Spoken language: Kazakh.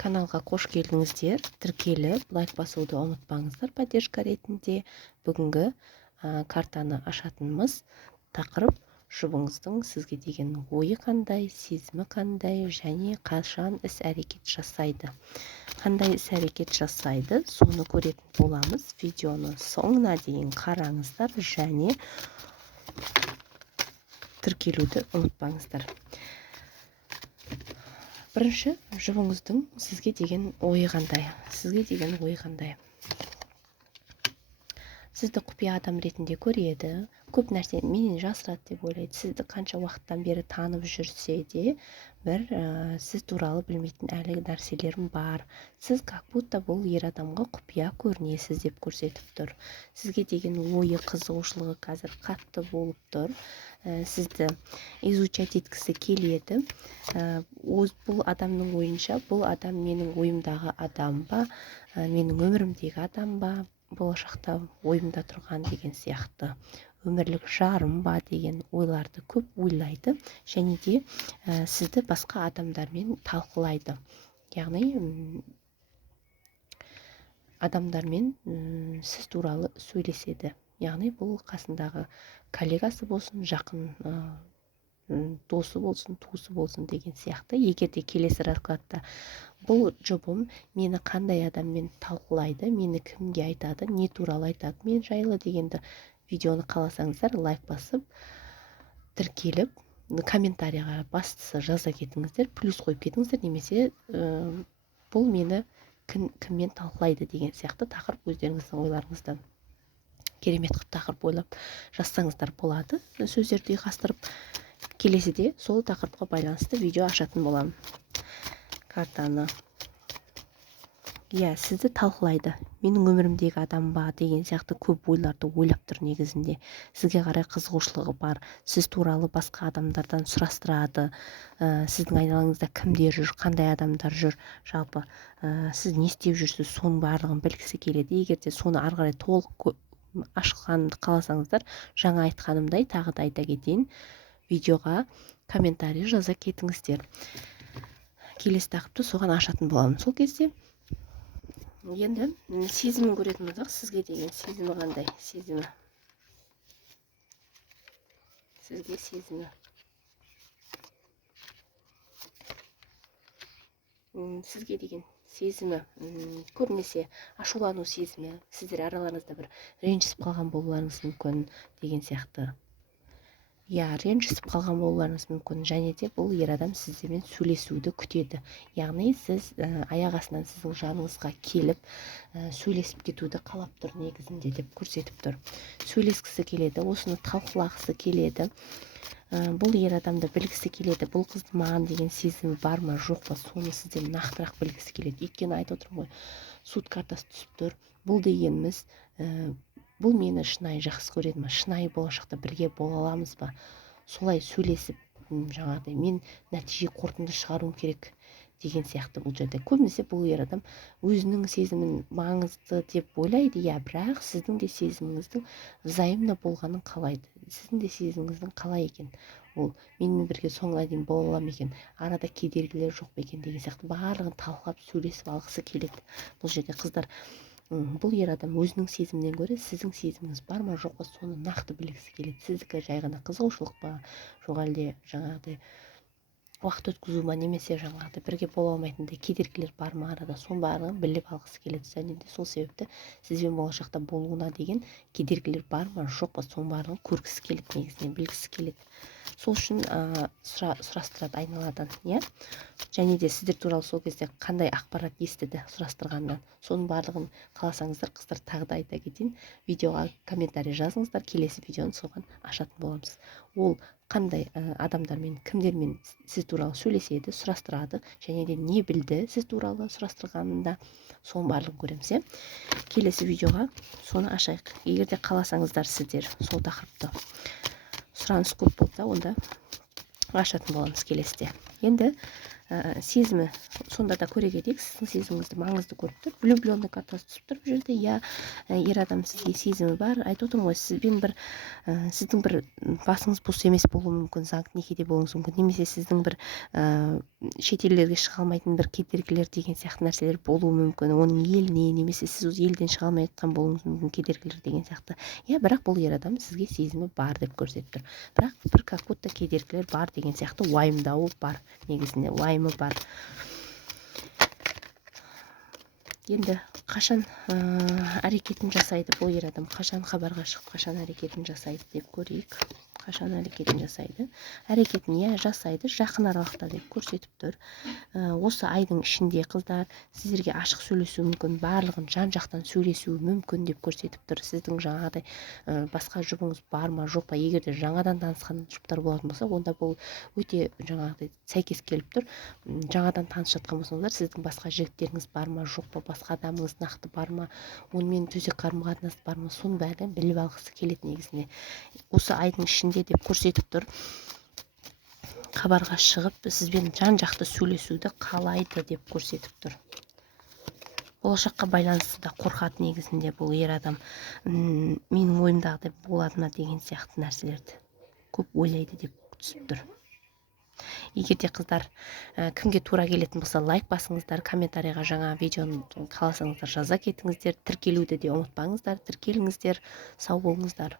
Каналға қош келдіңіздер. Тіркеліп, лайк басуды ұмытпаңыздар поддержка ретінде. Бүгінгі картаны ашатынымыз тақырып жұбыңыздың сізге деген ойы қандай, сезімі қандай және қашан іс-әрекет жасайды. Қандай іс-әрекет жасайды, соны көретін боламыз. Видеоны соңына дейін қараңыздар және тіркелуді ұмытпаңыздар. Бірінші, жұбыңыздың сізге деген ойы қандай? Сізді құпия адам ретінде көреді, көп нәрсе менен жасырады деп ойлайды. Сізді қанша уақыттан бері танып жүрсе де, сіз туралы білмейтін әлі нәрселерім бар. Сіз как будто бұл ер адамға құпия көрінесіз деп көрсетіп тұр. Сізге деген ойы, қызығушылығы қазір қатты болып тұр. Сізді изучать еткісі келеді. Бұл адамның ойынша, бұл адам менің ойымдағы адам ба, менің өмірімдегі адам ба, болашақта ойымда тұрған деген сияқты, өмірлік жарым ба деген ойларды көп ойлайды және де сізді басқа адамдармен талқылайды. Яғни адамдармен сіз туралы сөйлеседі. Яғни бұл қасындағы коллегасы болсын, жақын досы болсын, туысы болсын деген сияқты. Егер де келесі раскладта бұл жұбым мені қандай адаммен талқылайды, мені кімге айтады, не туралы айтады, мен жайлы дегенді видеоны қаласаңыздар лайк басып, тіркеліп, комментарияға бастысы жаза кетіңіздер, плюс қойып кетіңіздер, немесе бұл мені кіммен талқылайды деген сияқты тақырып өздеріңіздің ойларыңыздан керемет қып тақырып ойлап жазсаңыздар болады. Сөздерді ұйқастырып, келесіде сол тақырыпқа байланысты видео ашатын боламын. Картаны. Сізді талқылайды. Менің өмірімдегі адам ба деген сияқты көп ойларды ойлап тұр негізінде. Сізге қарай қызығушылығы бар. Сіз туралы басқа адамдардан сұрастырады. Сіздің айналаңызда кімдер жүр, қандай адамдар жүр. Жалпы сіз не істеп жүрсіз, соның барлығын білгісі келеді. Егер де соны ары қарай толық ашқанымды қаласаңыздар, жаңа айтқанымдай тағы да айта кетейін. Видеоға комментарий жаза кетіңіздер. Келесі тақырыпты соған ашатын боламын. Сол кезде енді сезімін көретін болсақ, сізге деген сезімі қандай? Сізге сезімі. Сізге деген сезімі көбінесе ашулану сезімі, сіздер араларыңызда бір ренжісіп қалған болуларыңыз мүмкін деген сияқты. Ренжісіп қалған болуларыңыз мүмкін, және де бұл ер адам сіздермен сөйлесуді күтеді. Яғни сіз аяқ астынан сіздің жаныңызға келіп сөйлесіп кетуді қалап тұр негізінде деп көрсетіп тұр. Сөйлескісі келеді, осыны талқылағысы келеді. Бұл ер адамды білгісі келеді. Бұл қыздың маған деген сезімі бар ма, жоқ па, соны сізден нақтырақ білгісі келеді. Өйткені айтып отырмын ғой, суд картасы түсіп тұр. Бұл дегеніміз бұл мені шынайы жақсы көреді ме, шынайы болашақта бірге бола аламыз ба, солай сөйлесіп, жаңағыдай мен нәтиже қорытынды шығаруым керек деген сияқты. Бұл жерде көбінесе бұл ер адам өзінің сезімін маңызды деп ойлайды, бірақ сіздің де сезіміңіздің взаимно болғанын қалайды. Сіздің де сезіміңіздің қалай екен, ол менімен бірге соңына дейін бола алам екен, арада кедергілер жоқ екен деген сияқты барлығын талқылап сөйлесіп алғысы келеді. Бұл жерде қыздар, бұл ер адам өзінің сезімінен гөрі сіздің сезіміңіз бар ма, жоқ па, соны нақты білгісі келеді. Сіздікі жай ғана қызығушылық па, жоқ әлде жаңағыдай уақыт өткізу ма, немесе жаңағыдай бірге бола алмайтындай кедергілер бар ма арада, соның барлығын біліп алғысы келеді. Және де сол себепті сізбен болашақта болуына деген кедергілер бар ма, жоқ па, соның барлығын көргісі келеді, негізінен білгісі келеді. Сол үшін сұрастырады айналадан, және де сіздер туралы сол кезде қандай ақпарат естіді сұрастырғаннан, соның барлығын қаласаңыздар, қыздар, тағы да айта кетейін, видеоға комментарий жазыңыздар, келесі видеоны соған ашатын боламыз. Ол қандай адамдармен, кімдермен сіз туралы сөйлеседі, сұрастырады, және де не білді сіз туралы сұрастырғанында, соның барлығын көреміз. Келесі видеоға соны ашайық. Егер де қаласаңыздар сіздер сол тақырыпты, сұраныс көп болса, онда ашатын боламыз келесіде. Енді сезімі сонда да көре кетейік. Сіздің сезіміңізді маңызды көріп тұр, влюбленный картасы түсіп тұр бұл жерде. Иә, ер адам сізге сезімі бар. Айтып отырмын ғой, сіздің бір басыңыз бос емес болуы мүмкін, заңды некеде болуыңыз мүмкін, немесе сіздің бір шет елдерге шыға алмайтын бір кедергілер деген сияқты нәрселер болуы мүмкін, оның еліне, немесе сіз елден шыға алмай жатқан болуыңыз мүмкін, кедергілер деген сияқты. Иә, бірақ бұл ер адам сізге сезімі бар деп көрсетіп тұр. Бірақ бір как будто кедергілер бар деген сияқты, уайымдауы бар, негізінде уайымы бар. Енді қашан әрекетін жасайды бұл ер адам, қашан хабарға шығып, қашан әрекетін жасайды деп көрейік. Қашан әрекетін жасайды? Әрекетін жасайды, жақын аралықта деп көрсетіп тұр. Осы айдың ішінде қыздар сіздерге ашық сөйлесуі мүмкін, барлығын жан-жақтан сөйлесуі мүмкін деп көрсетіп тұр. Сіздің жаңағыдай басқа жұбыңыз бар ма, жоқ па? Егер де жаңадан танысқан жұптар болатын болса, онда бұл өте жаңағыдай сәйкес келіп тұр. Жаңадан таныс жатқан болсаңыздар, сіздің басқа жігіттеріңіз бар ма, жоқ па? Басқа адамыңыз нақты бар ма? Онымен төсек қарым-қатынас бар ма? Соның бәрін біліп алғысы келеді негізінде. Осы айдың ішінде деп көрсетіп тұр. Хабарға шығып сізбен жан-жақты сөйлесуді қалайды деп көрсетіп тұр. Болашаққа байланысты да қорқады негізінде бұл ер адам. Менің ойымдағыдай болады ма деген сияқты нәрселерді көп ойлайды деп түсіп тұр. Егер де қыздар кімге тура келетін болса, лайк басыңыздар, комментарийға жаңа видеоны қаласаңыздар жаза кетіңіздер, тіркелуді де ұмытпаңыздар, тіркеліңіздер, сау болыңыздар.